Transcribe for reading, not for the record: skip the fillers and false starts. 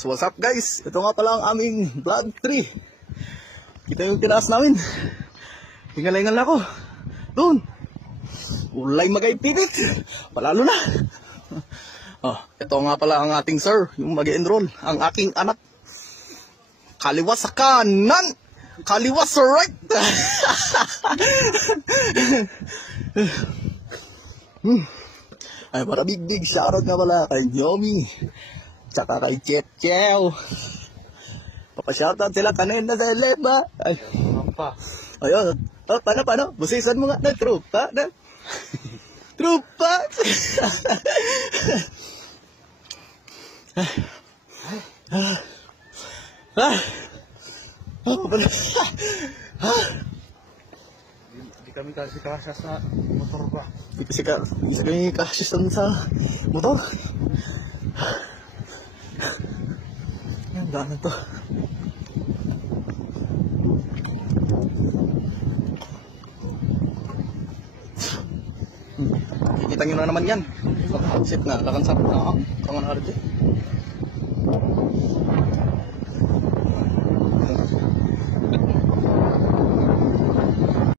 So what's up guys? Ito nga pala ang aming vlog 3. Kita yung tinaas namin. Hingal-hingal na ako. Doon. Ulay magay-pipit. Palalo na. Ito nga pala ang ating sir, yung mag-enroll. Ang aking anak. Kaliwa sa kanan. Kaliwa sa right. Ay, para big shoutout nga pala kay Yomi. Tsaka kay Chetchew. Papashoutout sila kanina sa Eleba. Ay, apa? Ayun. Paano? Busisan mo nga na trupa. Trupa. Hindi kami kasi kasya sa motor ba? Hindi kami kasya sa motor. Yan, daan to. Kita nyo na naman yan. Sit na, lakan sa kangan RJ.